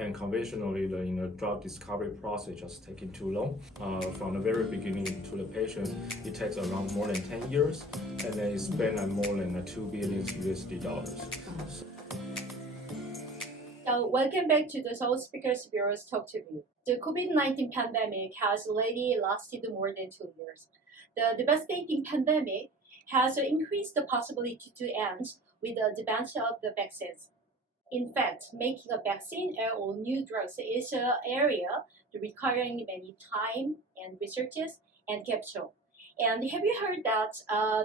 And conventionally, the drug discovery process just taking too long. From the very beginning to the patient, it takes around more than 10 years, and then it spends more than $2 billion USD. So welcome back to the Seoul Speakers Bureau's 톡터뷰. The COVID-19 pandemic has already lasted more than 2 years. The devastating pandemic has increased the possibility to end with the advance of the vaccines. In fact, making a vaccine or new drugs is an area requiring many time and researches and capital. And have you heard that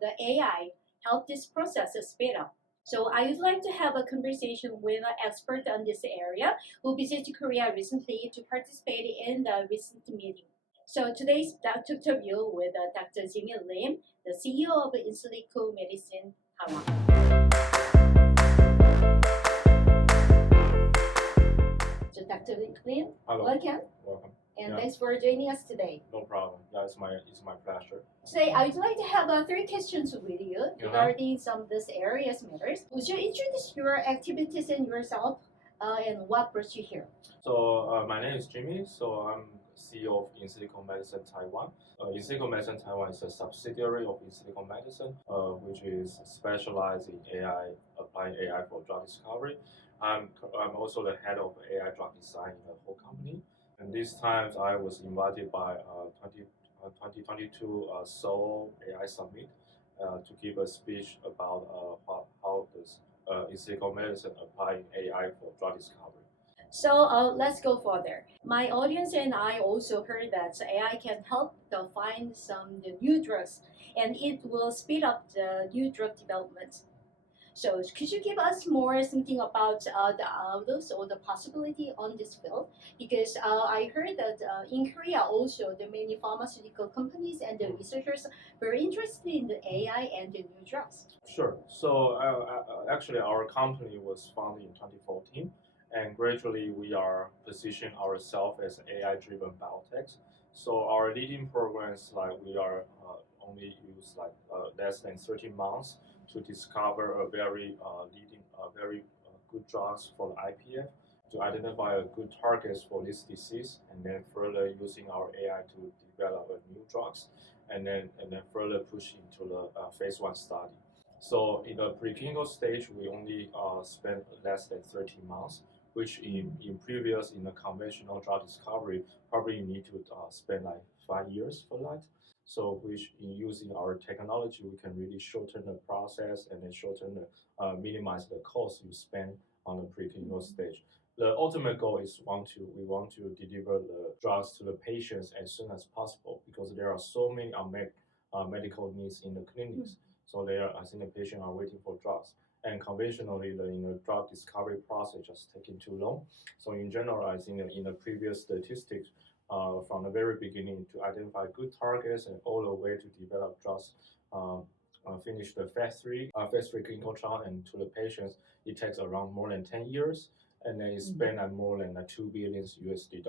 the AI helped this process speed up? So I would like to have a conversation with an expert on this area who visited Korea recently to participate in the recent meeting. So today's 톡터뷰 with Dr. Jimmy Lim, the CEO of 인실리코 Medicine, Taiwan. So Dr. Lim, Hello. welcome. Welcome. And Yeah. thanks for joining us today. No problem. Yeah, it's my pleasure. Today, I would like to have 3 questions with you regarding some of this areas matters. Would you introduce your activities and yourself and what brought you here? So my name is Jimmy. So I'm CEO of Insillico Medicine Taiwan. Insillico Medicine Taiwan is a subsidiary of Insillico Medicine, which is specialized in AI, applying AI for drug discovery. I'm also the head of AI drug design in the whole company. And this time I was invited by 2022 Seoul AI Summit to give a speech about how does Insillico Medicine applying AI for drug discovery. So let's go further. My audience and I also heard that AI can help to find the new drugs, and it will speed up the new drug development. So could you give us more something about the outlook or the possibility on this field? Because I heard that in Korea also the many pharmaceutical companies and the researchers were interested in the AI and the new drugs. Sure. So actually our company was founded in 2014, and gradually we are positioning ourselves as AI-driven biotech. So our leading programs, like we are only use like less than 13 months to discover a very good drugs for the IPF, to identify a good targets for this disease, and then further using our AI to develop new drugs, and then further push into the phase 1 study. So in the preclinical stage, we only spent less than 13 months, which in the conventional drug discovery, probably you need to spend like 5 years for that. So which in using our technology, we can really shorten the process and then minimize the cost you spend on the preclinical stage. The ultimate goal is we want to deliver the drugs to the patients as soon as possible, because there are so many unmet medical needs in the clinics. So I think the patients are waiting for drugs. And conventionally, the drug discovery process just taking too long. So in general, I think in the previous statistics, from the very beginning to identify good targets and all the way to develop drugs, finish the phase 3 clinical trial and to the patients, it takes around more than 10 years, and then it spend more than $2 billion USD.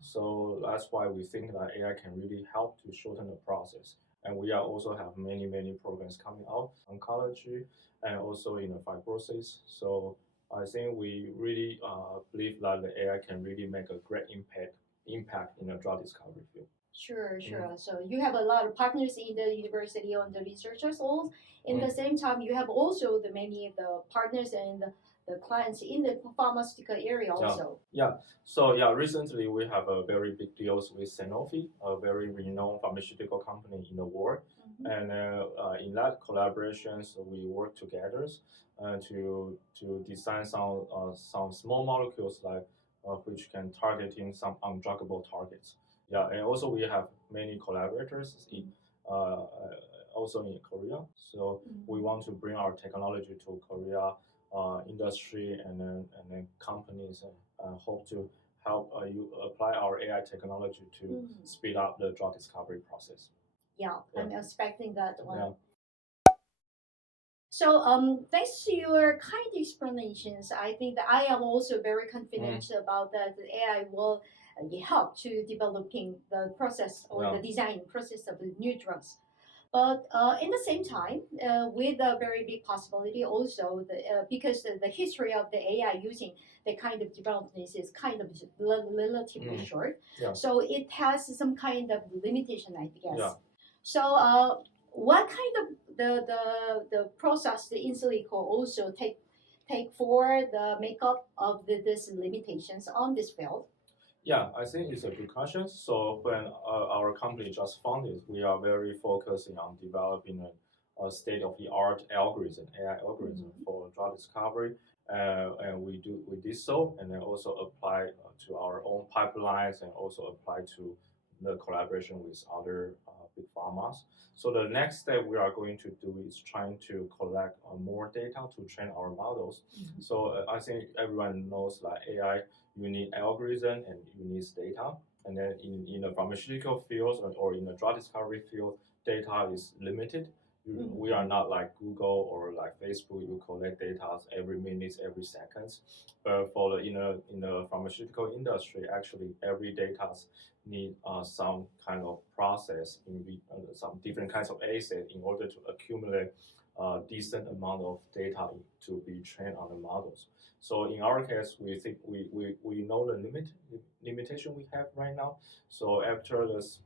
So that's why we think that AI can really help to shorten the process. And we also have many programs coming out, oncology, and also in the fibrosis. So I think we really believe that the AI can really make a great impact in the drug discovery field. Sure. So you have a lot of partners in the university on the researchers all. In the same time, you have also the partners and the clients in the pharmaceutical area also. So recently we have a very big deals with Sanofi, a very renowned pharmaceutical company in the world. And in that collaborations, we work together to design some small molecules like which can targeting some undruggable targets. And also we have many collaborators also in Korea. So we want to bring our technology to Korea industry and then companies, and hope to help you apply our AI technology to speed up the drug discovery process. I'm expecting that one. Yeah. So thanks to your kind explanations, I think that I am also very confident about that the AI will help to developing the process or the design process of the new drugs. But in the same time, with a very big possibility also, because the history of the AI using the kind of development is kind of relatively short, Yeah. so it has some kind of limitation, I guess. Yeah. So what kind of the process the Insilico also take for the makeup of these limitations on this field? Yeah, I think it's a good question. So when our company just founded, we are very focusing on developing a state-of-the-art algorithm, AI algorithm for drug discovery, and we did so, and then also apply to our own pipelines, and also apply to the collaboration with other big pharmas. So the next step we are going to do is trying to collect more data to train our models. So I think everyone knows that AI, you need algorithm and you need data. And then in the pharmaceutical field or in the drug discovery field, data is limited. We are not like Google or like Facebook. You collect data every minute, every seconds. But for in the pharmaceutical industry, actually every data need some kind of process in some different kinds of assets in order to accumulate a decent amount of data to be trained on the models. So in our case, we think we know the limitation we have right now. So after this,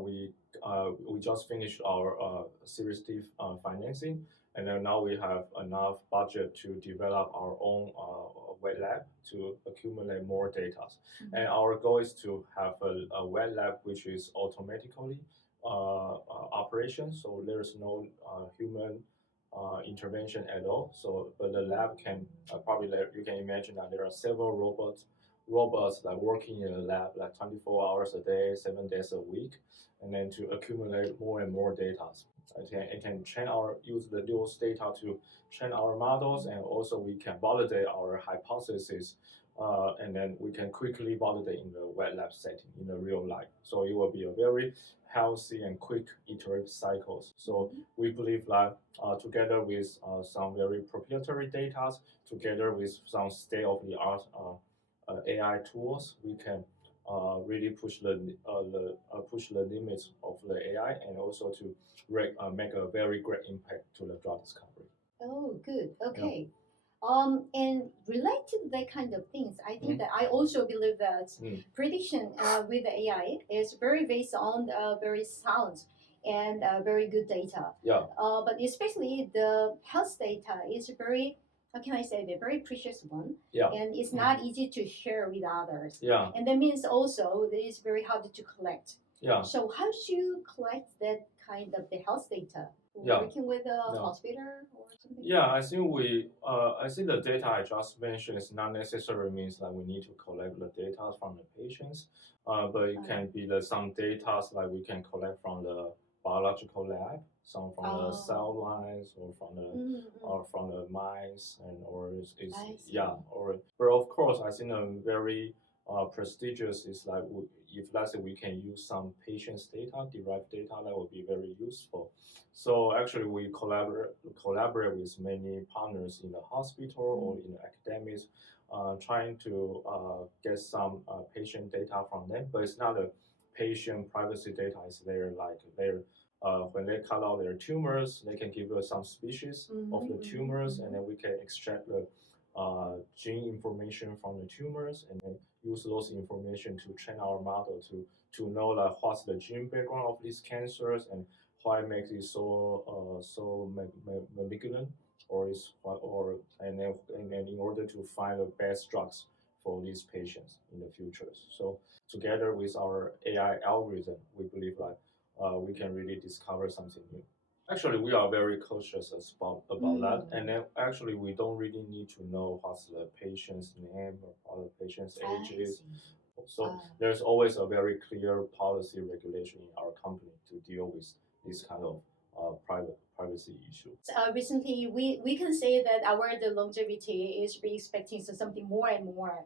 we just finished our Series D financing, and then now we have enough budget to develop our own wet lab to accumulate more data. And our goal is to have a wet lab which is automatically operation, so there's no human intervention at all. So, but the lab can probably you can imagine that there are several robots that working in a lab like 24 hours a day, 7 days a week, and then to accumulate more and more data. It can use those data to train our models, and also we can validate our hypothesis, and then we can quickly validate in the wet lab setting in the real life. So it will be a very healthy and quick iterative cycles. So we believe that together with some very proprietary data, together with some state-of-the-art AI tools, we can really push the limits of the AI, and also to make a very great impact to the drug discovery. Oh, good. Okay. And related to that kind of things, I think that I also believe that prediction with the AI is very based on very sound and very good data. Yeah. But especially the health data is very, how can I say, the very precious one. Yeah. And it's not easy to share with others. Yeah. And that means also that it's very hard to collect. Yeah. So how do you collect that kind of the health data? Yeah. Working with a hospital or something? Yeah, I think I think the data I just mentioned is not necessarily means that we need to collect the data from the patients, but it can be some data like we can collect from the biological lab, some from the cell lines, or from the mice, and but of course I think a very prestigious is like if let's say we can use some patients' data, derived data, that would be very useful. So actually we collaborate with many partners in the hospital or in the academics, trying to get some patient data from them, but it's not a patient privacy data. It's when they cut out their tumors, they can give us some species of the tumors, and then we can extract the gene information from the tumors, and then use those information to train our model to know what's the gene background of these cancers and why it makes it so malignant, and then in order to find the best drugs for these patients in the future. So together with our AI algorithm, we believe we can really discover something new. Actually, we are very cautious about that, and then actually we don't really need to know what's the patient's name or the patient's age is. So there's always a very clear policy regulation in our company to deal with this kind of privacy issue. Recently, we can say that the longevity is expecting something more and more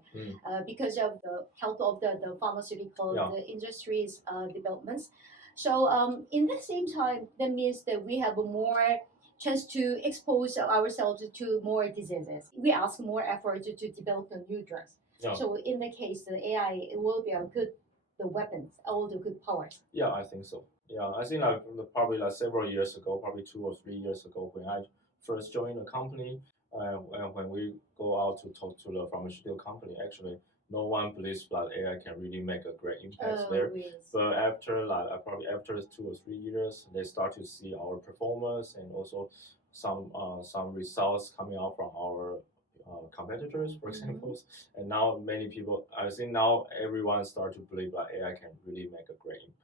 because of the health of the pharmaceutical the industry's developments. So in the same time, that means that we have more chance to expose ourselves to more diseases. We ask more effort to develop new drugs. Yeah. So in the case, the AI will be a good the weapons, all the good powers. Yeah, I think so. Yeah, I think like probably like several years ago, probably 2 or 3 years ago, when I first joined the company, and when we go out to talk to the pharmaceutical company, actually no one believes that AI can really make a great impact there. Yes. But after like probably after 2 or 3 years, they start to see our performance and also some results coming out from our competitors, for example. And now many people, I think now everyone start to believe that AI can really make a great impact.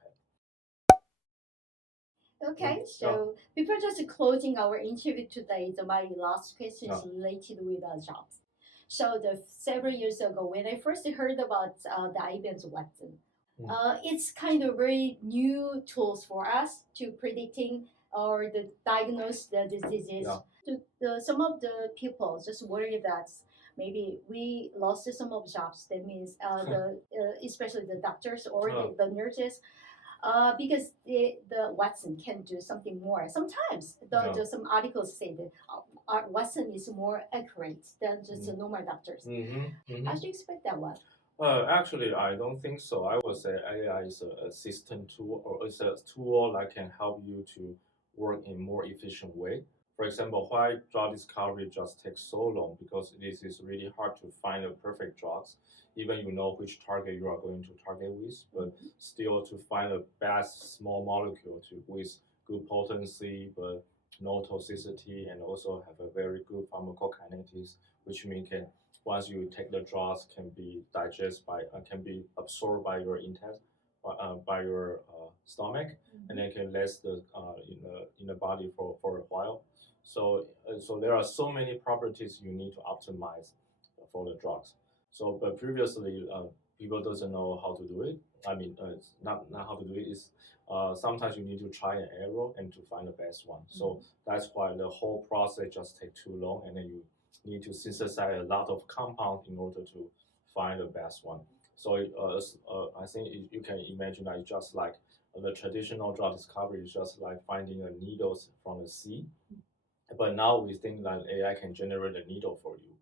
Okay, so before just closing our interview today, my last question is related with jobs. So several years ago, when I first heard about the IBM's Watson, it's kind of very new tools for us to predicting or the diagnose the diseases. Some of the people just worry that maybe we lost some of jobs. That means especially the doctors or the nurses. Because the Watson can do something more. Sometimes some articles say that Watson is more accurate than just the normal doctors. How do you expect that one? Actually, I don't think so. I would say AI is a assistant tool, or it's a tool that can help you to work in more efficient way. For example, why drug discovery just takes so long? Because it is really hard to find the perfect drugs. Even you know which target you are going to target with, but still to find the best small molecule with good potency, but no toxicity, and also have a very good pharmacokinetics, which means once you take the drugs, can be can be absorbed by your by your stomach, and then can last in the body for a while. So there are so many properties you need to optimize for the drugs. So, but previously, people doesn't know how to do it. I mean, it's not how to do it. Is sometimes you need to try and error and to find the best one. So that's why the whole process just takes too long, and then you need to synthesize a lot of compounds in order to find the best one. So I think you can imagine that it's just like the traditional drug discovery is just like finding a needles from the sea. But now we think that AI can generate a needle for you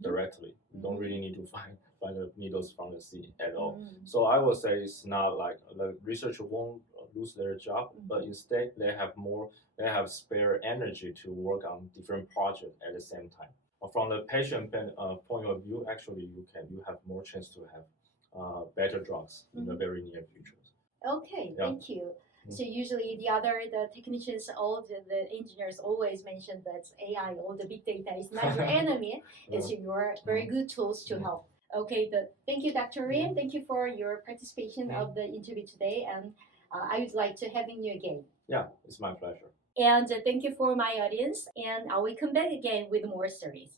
directly. You don't really need to find the needles from the sea at all. So I would say it's not like the researcher won't lose their job, but instead they have spare energy to work on different projects at the same time. From the patient point of view, actually you have more chance to have better drugs in the very near future. Okay, thank you. So usually the technicians, all the engineers always mention that AI, all the big data is not your enemy, it's your very good tools to help. Okay, thank you, Dr. Rim. Thank you for your participation of the interview today, and I would like to having you again. Yeah, it's my pleasure. And thank you for my audience, and I will come back again with more stories.